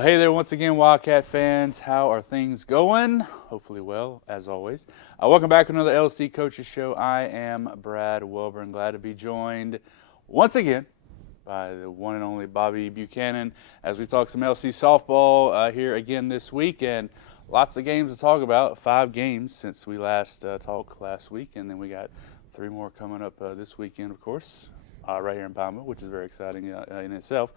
Well, hey there once again, Wildcat fans. How are things going? Hopefully well, as always. Welcome back to another LC Coaches Show. I am Brad Wilburn. Glad to be joined once again by the one and only Bobby Buchanan as we talk some LC softball here again this week. And lots of games to talk about. 5 games since we last talked last week, and then we got 3 more coming up this weekend, of course. Right here in Palma, which is very exciting in itself.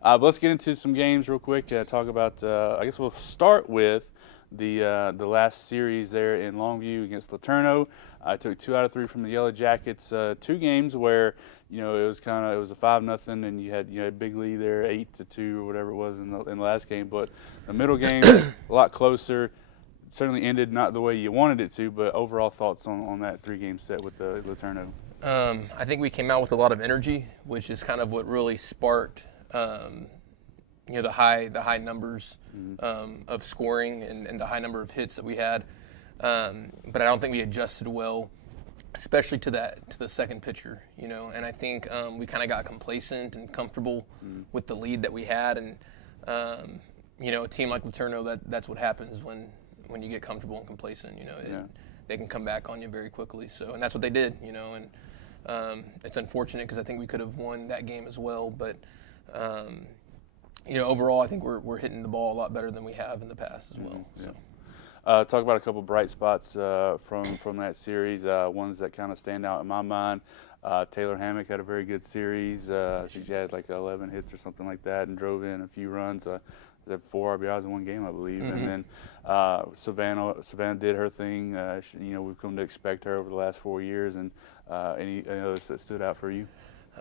But let's get into some games real quick. Talk about. I guess we'll start with the last series there in Longview against Laterno. I took 2 out of 3 from the Yellow Jackets. 2 games where it was a 5-0, and you had a big lead there, 8-2 or whatever it was in the last game. But the middle game a lot closer. Certainly ended not the way you wanted it to, but overall thoughts on that 3-game set with the Laterno. I think we came out with a lot of energy, which is kind of what really sparked, the high numbers of scoring and the high number of hits that we had. But I don't think we adjusted well, especially to the second pitcher, And I think we kind of got complacent and comfortable with the lead that we had. And a team like Laterno, that's what happens when you get comfortable and complacent. They can come back on you very quickly. So, and that's what they did. And it's unfortunate because I think we could have won that game as well. But overall, I think we're hitting the ball a lot better than we have in the past as well. Yeah. Talk about a couple bright spots from that series. Ones that kind of stand out in my mind. Taylor Hammock had a very good series. She had like 11 hits or something like that, and drove in a few runs. They had 4 RBIs in one game, I believe. Mm-hmm. And then Savannah did her thing. We've come to expect her over the last 4 years. And any others that stood out for you?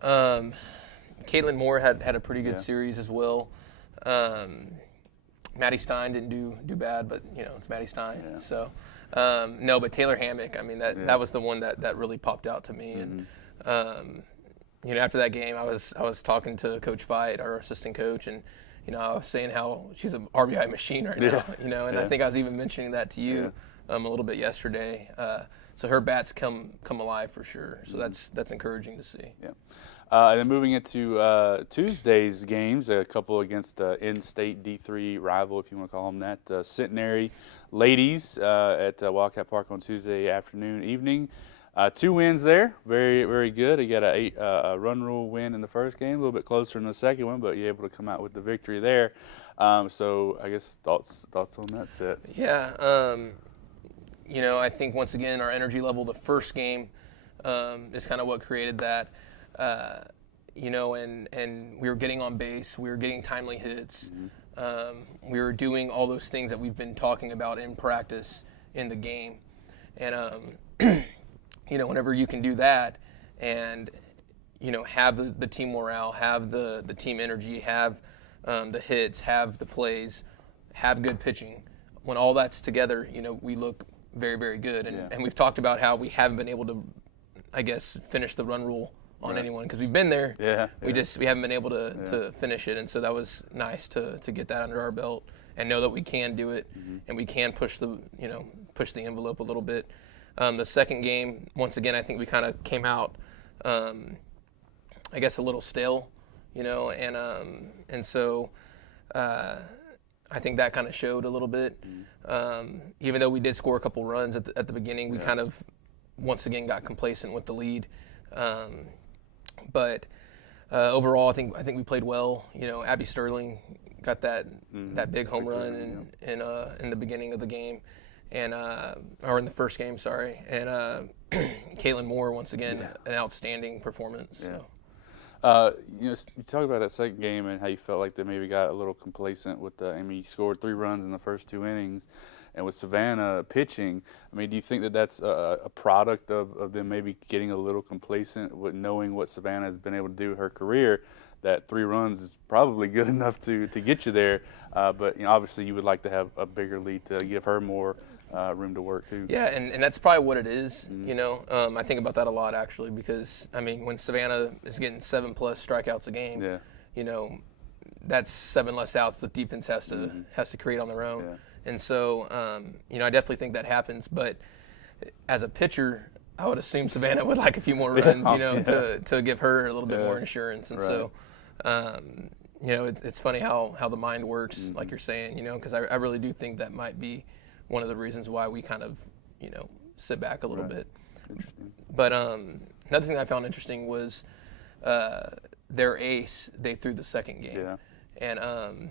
Caitlin Moore had a pretty good series as well. Maddie Stein didn't do bad, but it's Maddie Stein. Yeah. So no, but Taylor Hammock, I mean that was the one that really popped out to me. Mm-hmm. And after that game, I was talking to Coach Veit, our assistant coach, and I was saying how she's an RBI machine right now. And I think I was even mentioning that to you a little bit yesterday. So her bats come alive for sure. So that's encouraging to see. Yeah. And then moving into Tuesday's games, a couple against in-state D3 rival, if you want to call them that, Centenary ladies at Wildcat Park on Tuesday afternoon, evening. 2 wins there, very, very good. You got a run rule win in the first game, a little bit closer in the second one, but you're able to come out with the victory there. So I guess thoughts on that set? Yeah, I think once again our energy level the first game is kind of what created that. And we were getting on base, we were getting timely hits, we were doing all those things that we've been talking about in practice in the game, and whenever you can do that and have the team morale, have the team energy, have the hits, have the plays, have good pitching, when all that's together, we look very, very good. And we've talked about how we haven't been able to, I guess, finish the run rule on anyone because we've been there. We haven't been able to finish it, and so that was nice to get that under our belt and know that we can do it and we can push the envelope a little bit. The second game, once again, I think we kind of came out, I guess, a little stale, and so I think that kind of showed a little bit. Even though we did score a couple runs at the beginning, we kind of once again got complacent with the lead. But overall, I think we played well. Abby Sterling got that big home run in the beginning of the game, or in the first game, sorry. And Caitlin Moore once again an outstanding performance. Yeah. You talk about that second game and how you felt like they maybe got a little complacent with you scored 3 runs in the first 2 innings. And with Savannah pitching, do you think that that's a product of them maybe getting a little complacent with knowing what Savannah has been able to do in her career, that 3 runs is probably good enough to get you there? But obviously you would like to have a bigger lead to give her more room to work too. Yeah, and that's probably what it is. I think about that a lot actually because, when Savannah is getting 7+ strikeouts a game, that's 7 less outs the defense has to create on their own. Yeah. And so, I definitely think that happens. But as a pitcher, I would assume Savannah would like a few more runs, to give her a little bit more insurance. And so, it's funny how the mind works, like you're saying, because I really do think that might be one of the reasons why we kind of, sit back a little bit. Interesting. But another thing I found interesting was their ace, they threw the second game. Yeah. And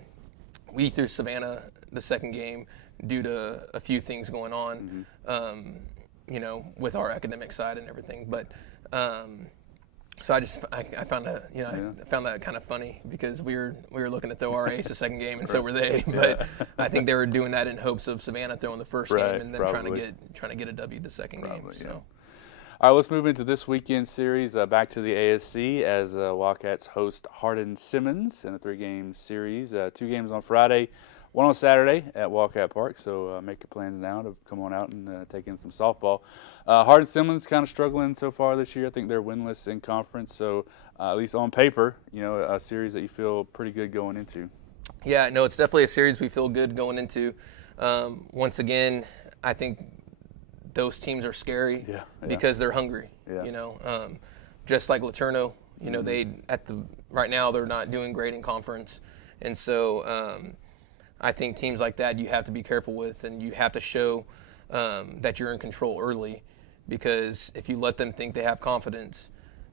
we threw Savannah the second game due to a few things going on, with our academic side and everything. But so I found that I found that kind of funny because we were looking to throw our ace the second game, and so were they. But I think they were doing that in hopes of Savannah throwing the first game and then trying to get a W the second game. So. All right, let's move into this weekend series. Back to the ASC as Wildcats host Hardin-Simmons in a 3-game series. 2 games on Friday, 1 on Saturday at Wildcat Park. So make your plans now to come on out and take in some softball. Hardin-Simmons kind of struggling so far this year. I think they're winless in conference. So at least on paper, a series that you feel pretty good going into. Yeah, no, it's definitely a series we feel good going into. Once again, I think those teams are scary because they're hungry. Yeah. Just like Laterno, they right now they're not doing great in conference, and so I think teams like that you have to be careful with, and you have to show that you're in control early, because if you let them think they have confidence,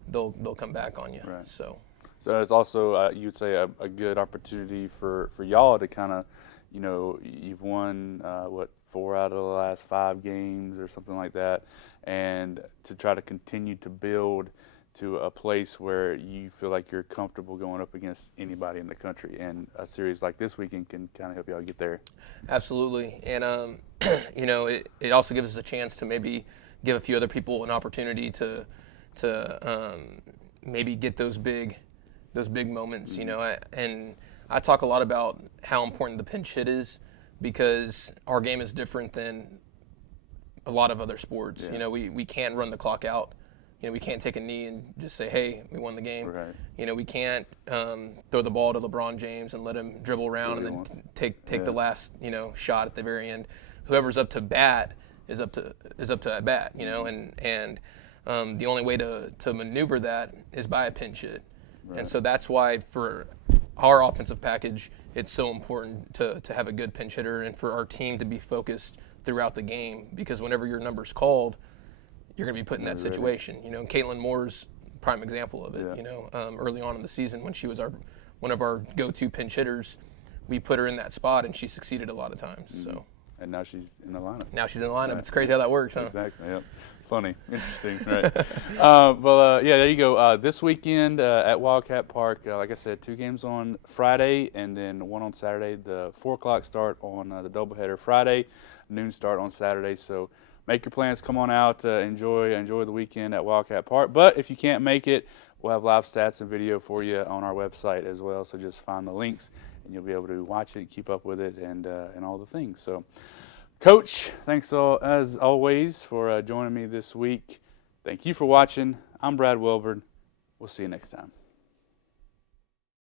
they'll come back on you. Right. So it's also you'd say a good opportunity for y'all to kind of, you've won 4 out of the last 5 games or something like that, and to try to continue to build to a place where you feel like you're comfortable going up against anybody in the country, and a series like this weekend can kind of help y'all get there. Absolutely, and it also gives us a chance to maybe give a few other people an opportunity to maybe get those big moments. And I talk a lot about how important the pinch hit is, because our game is different than a lot of other sports. Yeah. We can't run the clock out. We can't take a knee and just say, hey, we won the game. Right. We can't throw the ball to LeBron James and let him dribble around and then take the last shot at the very end. Whoever's up to bat is up to at bat. And the only way to maneuver that is by a pinch hit. Right. And so that's why for our offensive package, it's so important to have a good pinch hitter, and for our team to be focused throughout the game, because whenever your number's called, you're going to be put in that situation. Caitlin Moore's prime example of it. Yeah. Early on in the season when she was one of our go-to pinch hitters, we put her in that spot and she succeeded a lot of times. Mm-hmm. So. And now she's in the lineup. Right. It's crazy how that works, huh? Exactly. Yep. Funny, interesting, right? There you go. This weekend at Wildcat Park, like I said, 2 games on Friday and then 1 on Saturday. The 4:00 start on the doubleheader Friday, noon start on Saturday. So make your plans, come on out, enjoy the weekend at Wildcat Park. But if you can't make it, we'll have live stats and video for you on our website as well. So just find the links and you'll be able to watch it, keep up with it, and all the things. So. Coach, thanks as always for joining me this week. Thank you for watching. I'm Brad Wilburn. We'll see you next time.